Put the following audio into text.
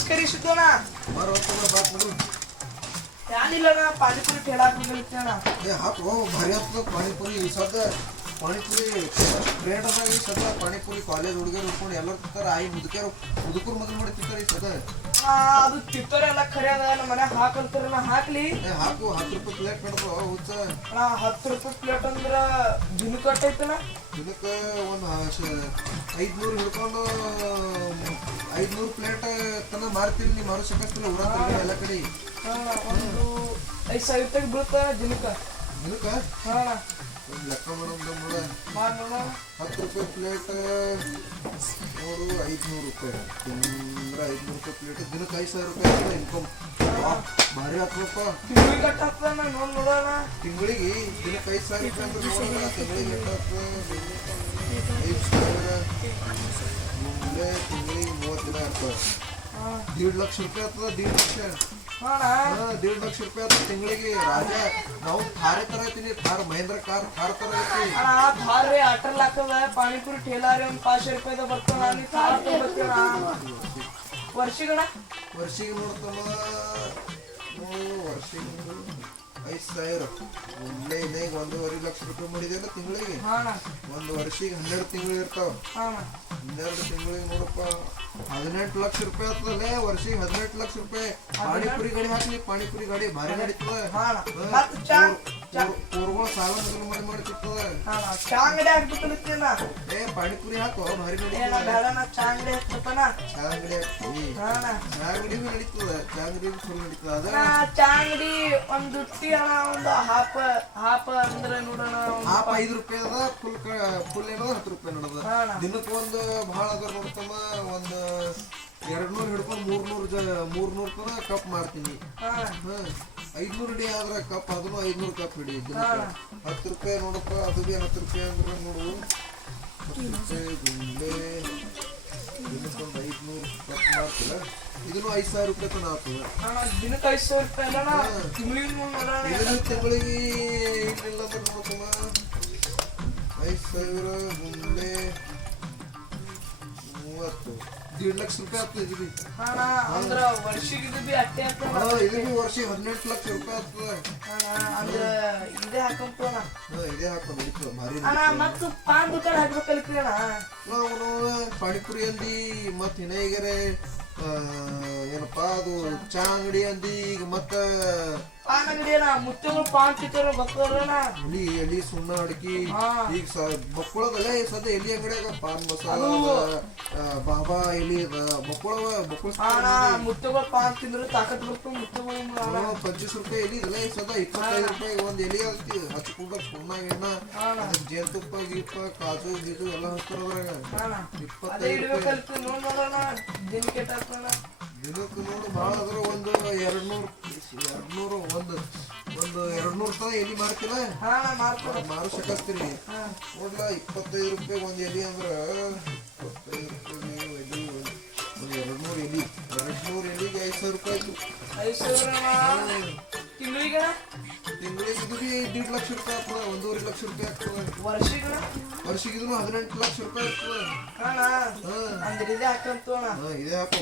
ನಮಸ್ಕರಿಸಿದ್ದೋಣ. ಏನಿಲ್ಲ ಅಣ್ಣ, ಪಾನಿಪುರಿ ठेला ಹಾಕ್ಲಿಕ್ಕೆ ಅಣ್ಣ. ಹಾಕು ಭಾರಿ ಆಗ್ತದ ಪಾನಿಪುರಿ. ಸದ್ದ ಪಾನಿಪುರಿ ಬ್ರೇಡ್ ಅದ. ಈ ಸದ್ದ ಪಾನಿಪುರಿ ಕಾಲೇಜ್ ಹುಡುಗರು ಉಟ್ಕೊಂಡು ಎಲ್ಲರೂ ತಿಂತಾರ. ಆಯಿ ಮುದುಕರು ಮೊದಲು ಮಾಡಿ ತಿಂತಾರೆ. ಈ ಸದ್ದ ಅದು ತಿಂತಾರೆ ಎಲ್ಲ ಖರೆ ಅದ. ನಮ್ಮ ಮನ್ಯಾಗ ಹಾಕಂತಾರ, ನಾ ಹಾಕ್ಲಿ. ಹಾಕು 10 ರೂಪಾಯಿ ಪ್ಲೇಟ್ ನಡೆದು ಹುಚ್ಚ. ಅಣ್ಣ 10 ರೂಪಾಯಿ ಪ್ಲೇಟ್ ಅಂದ್ರ ದಿನಕ್ಕೆ ಕಟ್ಟೈತಣ್ಣ. ದಿನಕ್ಕೆ ಒಂದು 500 ಹಿಡ್ಕೊಂಡು 500 ಪ್ಲೇಟ್ ತನ ಮಾರ್ತೀವಿ. ನೀವು ಮಾರು ಸಿಕ್ಕಿಲ್ಲ ಊರ ಎಲ್ಲ ಕಡೆ. ಒಂದು 5,000 ರೂಪಾಯಿ ಬೀಳ್ತಾನ ದಿನಕ್ಕೆ. ಹಾಂ ಲೆಕ್ಕ ಮಾಡೋದು ನೋಡ. 10 ರೂಪಾಯಿ ಪ್ಲೇಟ್ ನೋಡು 500 ರೂಪಾಯಿ. ತಿಂದ್ರೆ 500 ರೂಪಾಯಿ ಪ್ಲೇಟ್. ದಿನಕ್ಕೆ 5,000 ರೂಪಾಯಿ ಇನ್ಕಮ್. ಭಾರಿ ಹಾಕ್ಬೇಕ. ತಿಂಗಳಿಗೆ ಕಟ್ಟ ಹಾಕ್ತಾನ ನೋಡೋಣ. ತಿಂಗಳಿಗೆ ದಿನಕ್ಕೆ 5,000 ರೂಪಾಯಿ ಅಂದ್ರೆ ನೋಡೋಣ. ತಿಂಗಳಿಗೆ ಎಷ್ಟು 5,000 ತಿಂಗಳಿಗೆ 30 ದಿನ ಆಗ್ತದೆ. 1.5 ಲಕ್ಷ ರೂಪಾಯಿ ಆಗ್ತದ. 1.5 ಲಕ್ಷ ರೂಪಾಯಿ ಆಗ್ತದೆ ತಿಂಗಳಿಗೆ. ರಾಜ ನಾವು ಥಾರೆ ತರ ಐತೀನಿ. ಥಾರ್ ಮಹೇಂದ್ರ ಕಾರ್ ಥಾರ್ ತರ ಐತಿ. ಥಾರ್ ರೀ ಅಟ್ರಲ್ಲಿ ಹಾಕದ. ಪಾನಿಪುರಿ ठेला ರೀ ಒಂದು 500 ರೂಪಾಯಿದ ಬರ್ತಾನ. ನೀವು ಥಾರ್ ತಗೋತೀರ ವರ್ಷಿಗೆ ನೋಡ್ತಮ್ಮ. ವರ್ಷಿಗೆ 5,000 ಒಳ್ಳೆ ಈಗ 1.5 ಲಕ್ಷ ರೂಪಾಯಿ ಮಾಡಿದೆ ಅಲ್ಲ ತಿಂಗಳಿಗೆ. ಒಂದು ವರ್ಷಿಗೆ 12 ತಿಂಗಳು ಇರ್ತಾವ. 12 ತಿಂಗಳಿಗೆ ನೋಡಪ್ಪ 18 ಲಕ್ಷ ರೂಪಾಯಿ ಆಗ್ತದಲ್ಲೇ. ವರ್ಷಿಗೆ 18 ಲಕ್ಷ ರೂಪಾಯಿ. ಪಾನಿಪುರಿ ಗಾಡಿ ಹಾಕ್ಲಿ. ಪಾನಿಪುರಿ ಗಾಡಿ ಭಾರಿ ನಡೀತದ. ಪೂರ್ವ ಸಾಲ ಮೊದಲು ಮಾಡಿ ತಿರ್ತದ. ಪಾನಿಪುರಿ ಹಾಕೋ ಭಾರಿ ನಡೀತದ. ಚಾ ಅಂಗಡಿ ನಡೀತದ. ಚಾ ಅಂಗಡಿ ಫುಲ್ ನಡೀತದ. ಅದ ಚಾ ಅಂಗಡಿ ಒಂದು ಒಂದು ಹಾಪ ಅಂದ್ರೆ ನೋಡೋಣ. ಹಾಪ 5 ರೂಪಾಯಿ ಅದ. ಫುಲ್ ಏನದ 10 ರೂಪಾಯಿ ನೋಡದ. ದಿನಕ್ಕೆ ಒಂದು ಭಾಳ ಅದ ನೋಡ್ತಮ್ಮ. ಒಂದು 200 ಹಿಡ್ಕೊಂಡು 300 ತನ ಕಪ್ ಮಾಡ್ತೀನಿ. 500 ಹಿಡಿ ಆದ್ರೆ ಕಪ್ ಅದನ್ನು 500 ಕಪ್ ಹಿಡಿ. 10 ರೂಪಾಯಿ ನೋಡಪ್ಪ. ಅದು ಬಿ 10 ರೂಪಾಯಿ ಅಂದ್ರೆ ನೋಡು 10 ರೂಪಾಯಿ ಗುಂಡೆ. ದಿನಕ್ಕೊಂದು 500 ಕಪ್ ಮಾಡ್ತಿಲ್ಲ. ಇದನ್ನು 5,000 ರೂಪಾಯಿ ತನ ಆಗ್ತದೆ. ದಿನಕ್ಕೆ 5,000 ರೂಪಾಯಿ ಅಲ್ಲ. ತಿಂಗಳಿಗೆ ಏನಿಲ್ಲ ಅಂದ್ರೆ ನೋಡಮ್ಮ 5,000 ಗುಂಡೆ 30 1.5 ಲಕ್ಷ ರೂಪಾಯಿ ಆಗ್ತದೆ. ಇದು ಅಂದ್ರೆ ವರ್ಷಿಗೆ ಇದು ಬಿ ಅಟ್ಟೆ ಆಗ್ತದೆ. ಇದು ಬಿ ವರ್ಷಿಗೆ 18 ಲಕ್ಷ ರೂಪಾಯಿ ಆಗ್ತದೆ. ಅಂದ್ರೆ ಇದೇ ಹಾಕೊಂತೀವಣ್ಣ. ಇದೇ ಹಾಕೊಂಡು ನಡೀತದೆ ಭಾರಿ. ಮತ್ತು ಪಾನ್ ದುಕಾನ್ ಹಾಕ್ಬೇಕಲ್ತೀವಣ್ಣ ನಾವು. ಪಾನಿಪುರಿ ಅಂದಿ ಮತ್ತು ಹಿನೈಗರೆ ಏನಪ್ಪಾ ಅದು ಚಾ ಅಂಗಡಿ ಅಂದಿ. ಈಗ ಮತ್ತ ಪಾನ್ ಅಂಗಡಿ ಮುಚ್ಚಗಳು ಪಾನ್ ತಿಂತಾರ ಬಕ್ಕರಣ. ಎಲಿ ಸುಣ್ಣ ಅಡಕಿ. ಈಗ ಬಕ್ಕುಳದಲ್ಲೇ ಸದ್ಯ ಎಲಿ ಅಂಗಡಿಯಾಗ ಪಾನ್ ಮಸಾಲ ಬಾಬಾ ಎಲಿ ಬಕ್ಕುಳವ ಮುಚ್ಚಗಳು ಪಾನ್ ತಿಂದ್ರೆ ತಾಕತ್ ಬರ್ತವೆ. ಮುಚ್ಚಗಳು 25 ರೂಪಾಯಿ ಎಲಿ ಇದಲ್ಲ. ಈಗ ಸದ್ಯ 25 ರೂಪಾಯಿ ಒಂದು ಎಲಿ ಹಚ್ಕೊಂಡ ಸುಣ್ಣ ಎಣ್ಣ ಜೇನುತುಪ್ಪ ಗೀಪ ಕಾಜು ಗೀಜು ಎಲ್ಲ ಹಚ್ತಾರ ಅದ್ರಾಗ. 25 ದಿನಕ್ಕೆ ನೋಡು ಭಾಳ ಅದ್ರ. ಒಂದು 200 ತನ ಎಲಿ ಮಾರ್ತಿಲ್ಲ. ಮಾರು ಸಿಕ್ಕಿಸ್ತೀರಿ ನೋಡ್ಲ. 25 ರೂಪಾಯಿ ಒಂದು ಎಲಿ ಅಂದ್ರೆ 25 ರೂಪಾಯಿ ಎಲಿ. ಒಂದು 200 ಎಲಿ. 200 ಎಲಿಗೆ 5,000 ರೂಪಾಯಿ ಆಯ್ತು. ತಿಂಗಳಿಗೆ ಇದು ಬಿ 1.5 ಲಕ್ಷ ರೂಪಾಯಿ ಆಗ್ತದೆ. 1.5 ಲಕ್ಷ ರೂಪಾಯಿ ಆಗ್ತದೆ. ವರ್ಷಿಗೆ ಇದನ್ನು 18 ಲಕ್ಷ ರೂಪಾಯಿ ಆಗ್ತದೆ. ಅಂದ್ರೆ ಇದೇ ಹಾಕಂತ ಇದೇ ಹಾಕೋ.